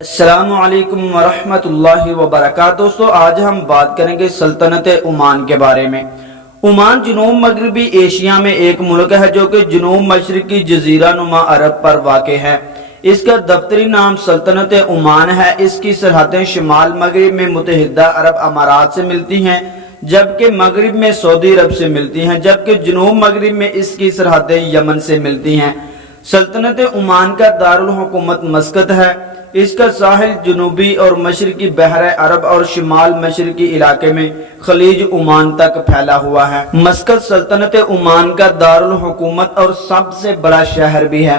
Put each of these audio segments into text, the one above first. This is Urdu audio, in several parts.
السلام علیکم ورحمۃ اللہ وبرکاتہ۔ دوستو آج ہم بات کریں گے سلطنت عمان کے بارے میں۔ عمان جنوب مغربی ایشیا میں ایک ملک ہے جو کہ جنوب مشرقی جزیرہ نما عرب پر واقع ہے۔ اس کا دفتری نام سلطنت عمان ہے۔ اس کی سرحدیں شمال مغرب میں متحدہ عرب امارات سے ملتی ہیں جبکہ مغرب میں سعودی عرب سے ملتی ہیں، جبکہ جنوب مغرب میں اس کی سرحدیں یمن سے ملتی ہیں۔ سلطنت عمان کا دارالحکومت مسقط ہے۔ اس کا ساحل جنوبی اور مشرقی بحر عرب اور شمال مشرقی علاقے میں خلیج عمان تک پھیلا ہوا ہے۔ مسقط سلطنت عمان کا دارالحکومت اور سب سے بڑا شہر بھی ہے۔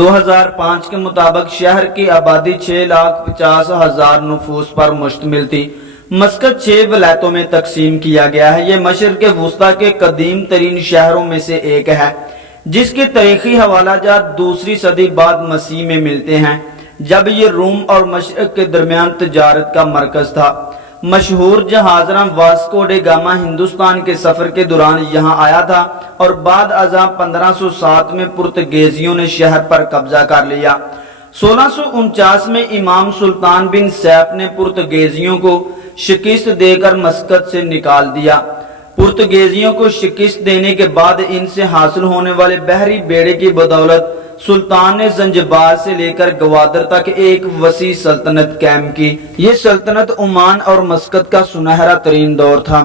2005 کے مطابق شہر کی آبادی 6,50,000 نفوس پر مشتمل تھی۔ مسقط 6 ولایتوں میں تقسیم کیا گیا ہے۔ یہ مشرق وسطیٰ کے قدیم ترین شہروں میں سے ایک ہے جس کے تاریخی حوالہ جات دوسری صدی بعد مسیح میں ملتے ہیں جب یہ روم اور مشرق کے درمیان تجارت کا مرکز تھا۔ مشہور جہازراں واسکو ڈے گاما ہندوستان کے سفر کے دوران یہاں آیا تھا اور بعد ازاں 1507 میں پرتگیزیوں نے شہر پر قبضہ کر لیا۔ 1649 میں امام سلطان بن سیف نے پرتگیزیوں کو شکست دے کر مسقط سے نکال دیا۔ پرتگیزیوں کو شکست دینے کے بعد ان سے حاصل ہونے والے بحری بیڑے کی بدولت سلطان نے زنجبار سے لے کر گوادر تک ایک وسیع سلطنت قائم کی۔ یہ سلطنت عمان اور مسقط کا سنہرا ترین دور تھا۔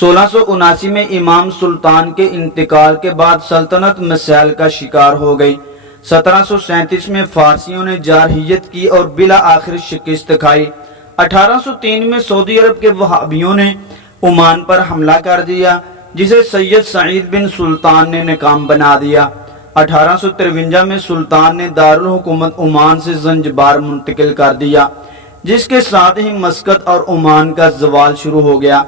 1679 میں امام سلطان کے انتقال کے بعد سلطنت مسائل کا شکار ہو گئی۔ 1737 میں فارسیوں نے جارحیت کی اور بالآخر شکست کھائی۔ 1803 میں سعودی عرب کے وہابیوں نے عمان پر حملہ کر دیا جسے سید سعید بن سلطان نے ناکام بنا دیا۔ 1853 میں سلطان نے دارالحکومت عمان سے زنجبار منتقل کر دیا جس کے ساتھ ہی مسقط اور عمان کا زوال شروع ہو گیا۔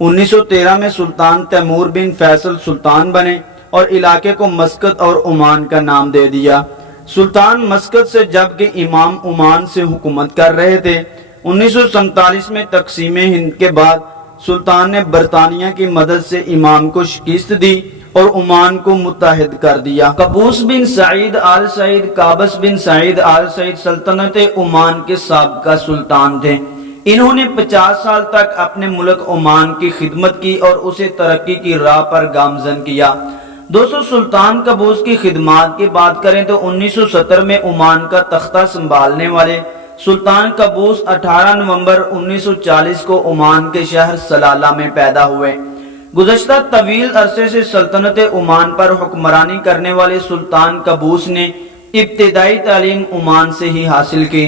1913 میں سلطان تیمور بن فیصل سلطان بنے اور علاقے کو مسقط اور عمان کا نام دے دیا۔ سلطان مسقط سے جبکہ امام عمان سے حکومت کر رہے تھے۔ 1947 میں تقسیم ہند کے بعد سلطان نے برطانیہ کی مدد سے امام کو شکست دی اور عمان کو متحد کر دیا۔ قابوس بن سعید آل سعید قابس بن سعید آل سعید سلطنت عمان کے سابقہ سلطان تھے۔ انہوں نے 50 سال تک اپنے ملک عمان کی خدمت کی اور اسے ترقی کی راہ پر گامزن کیا۔ دوستو سلطان قابوس کی خدمات کی بات کریں تو 1970 میں عمان کا تختہ سنبھالنے والے سلطان قابوس 18 نومبر 1940 کو عمان کے شہر سلالہ میں پیدا ہوئے۔ گزشتہ طویل عرصے سے سلطنت عمان پر حکمرانی کرنے والے سلطان قابوس نے ابتدائی تعلیم عمان سے ہی حاصل کی۔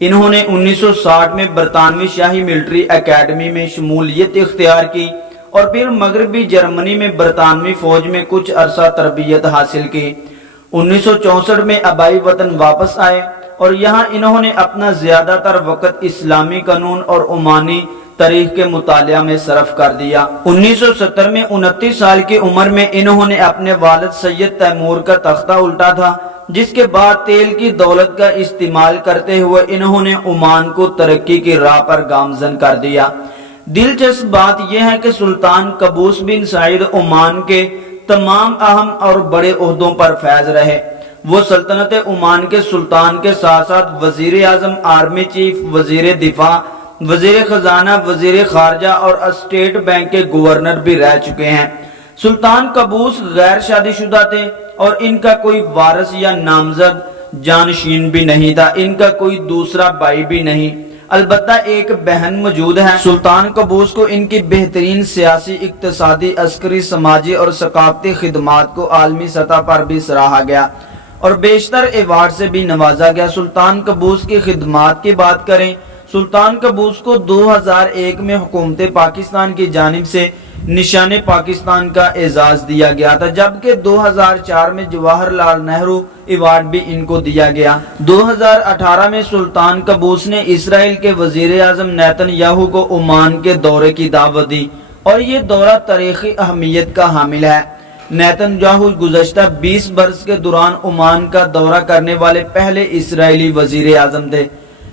انہوں نے 1960 میں برطانوی شاہی ملٹری اکیڈمی میں شمولیت اختیار کی اور پھر مغربی جرمنی میں برطانوی فوج میں کچھ عرصہ تربیت حاصل کی۔ 1964 میں آبائی وطن واپس آئے اور یہاں انہوں نے اپنا زیادہ تر وقت اسلامی قانون اور عمانی تاریخ کے مطالعہ میں صرف کر دیا۔ 1970 میں 29 سال کی عمر میں انہوں نے اپنے والد سید تیمور کا تختہ الٹا تھا جس کے بعد تیل کی دولت کا استعمال کرتے ہوئے انہوں نے عمان کو ترقی کی راہ پر گامزن کر دیا۔ دلچسپ بات یہ ہے کہ سلطان قابوس بن سعید عمان کے تمام اہم اور بڑے عہدوں پر فائز رہے۔ وہ سلطنت عمان کے سلطان کے ساتھ ساتھ وزیر اعظم، آرمی چیف، وزیر دفاع، وزیر خزانہ، وزیر خارجہ اور اسٹیٹ بینک کے گورنر بھی رہ چکے ہیں۔ سلطان قابوس غیر شادی شدہ تھے اور ان کا کوئی وارث یا نامزد جانشین بھی نہیں تھا۔ ان کا کوئی دوسرا بھائی بھی نہیں، البتہ ایک بہن موجود ہے۔ سلطان قابوس کو ان کی بہترین سیاسی، اقتصادی، عسکری، سماجی اور ثقافتی خدمات کو عالمی سطح پر بھی سراہا گیا اور بیشتر ایوارڈ سے بھی نوازا گیا۔ سلطان قابوس کی خدمات کی بات کریں، سلطان قابوس کو 2001 میں حکومت پاکستان کی جانب سے نشان پاکستان کا اعزاز دیا گیا تھا جبکہ 2004 میں جواہر لال نہرو ایوارڈ بھی ان کو دیا گیا۔ 2018 میں سلطان قابوس نے اسرائیل کے وزیر اعظم نیتن یاہو کو عمان کے دورے کی دعوت دی اور یہ دورہ تاریخی اہمیت کا حامل ہے۔ نیتن یاہو گزشتہ 20 برس کے دوران عمان کا دورہ کرنے والے پہلے اسرائیلی وزیر اعظم تھے۔